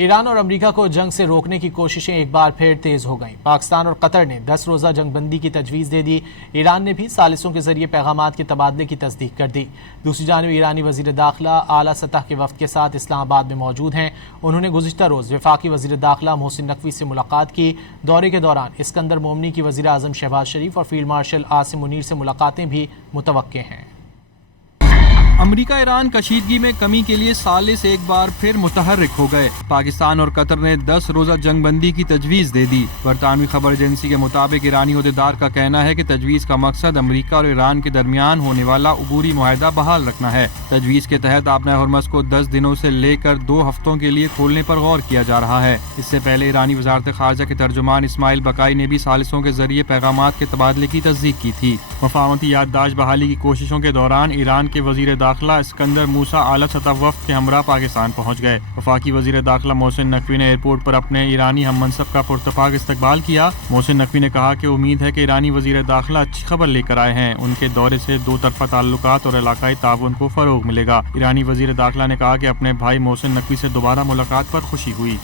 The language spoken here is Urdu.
ایران اور امریکہ کو جنگ سے روکنے کی کوششیں ایک بار پھر تیز ہو گئیں۔ پاکستان اور قطر نے 10 روزہ جنگ بندی کی تجویز دے دی۔ ایران نے بھی ثالثوں کے ذریعے پیغامات کے تبادلے کی تصدیق کر دی۔ دوسری جانب ایرانی وزیر داخلہ اعلیٰ سطح کے وفد کے ساتھ اسلام آباد میں موجود ہیں۔ انہوں نے گزشتہ روز وفاقی وزیر داخلہ محسن نقوی سے ملاقات کی۔ دورے کے دوران اسکندر مومنی کی وزیر اعظم شہباز شریف اور فیلڈ مارشل عاصم منیر سے ملاقاتیں بھی متوقع ہیں۔ امریکہ ایران کشیدگی میں کمی کے لیے ثالث ایک بار پھر متحرک ہو گئے۔ پاکستان اور قطر نے 10 روزہ جنگ بندی کی تجویز دے دی۔ برطانوی خبر ایجنسی کے مطابق ایرانی عہدیدار کا کہنا ہے کہ تجویز کا مقصد امریکہ اور ایران کے درمیان ہونے والا عبوری معاہدہ بحال رکھنا ہے۔ تجویز کے تحت آبنۂ ہرمز کو 10 دنوں سے لے کر 2 ہفتوں کے لیے کھولنے پر غور کیا جا رہا ہے۔ اس سے پہلے ایرانی وزارت خارجہ کے ترجمان اسماعیل بقائی نے بھی ثالثوں کے ذریعے پیغامات کے تبادلے کی تصدیق کی تھی۔ مفاہمتی یادداشت بحالی کی کوششوں کے دوران ایران کے وزیر داخلہ اسکندر موسیٰ اعلیٰ سطح وفد کے ہمراہ پاکستان پہنچ گئے۔ وفاقی وزیر داخلہ محسن نقوی نے ایئرپورٹ پر اپنے ایرانی ہم منصب کا پرتپاک استقبال کیا۔ محسن نقوی نے کہا کہ امید ہے کہ ایرانی وزیر داخلہ اچھی خبر لے کر آئے ہیں۔ ان کے دورے سے 2 طرفہ تعلقات اور علاقائی تعاون کو فروغ ملے گا۔ ایرانی وزیر داخلہ نے کہا کہ اپنے بھائی محسن نقوی سے دوبارہ ملاقات پر خوشی ہوئی۔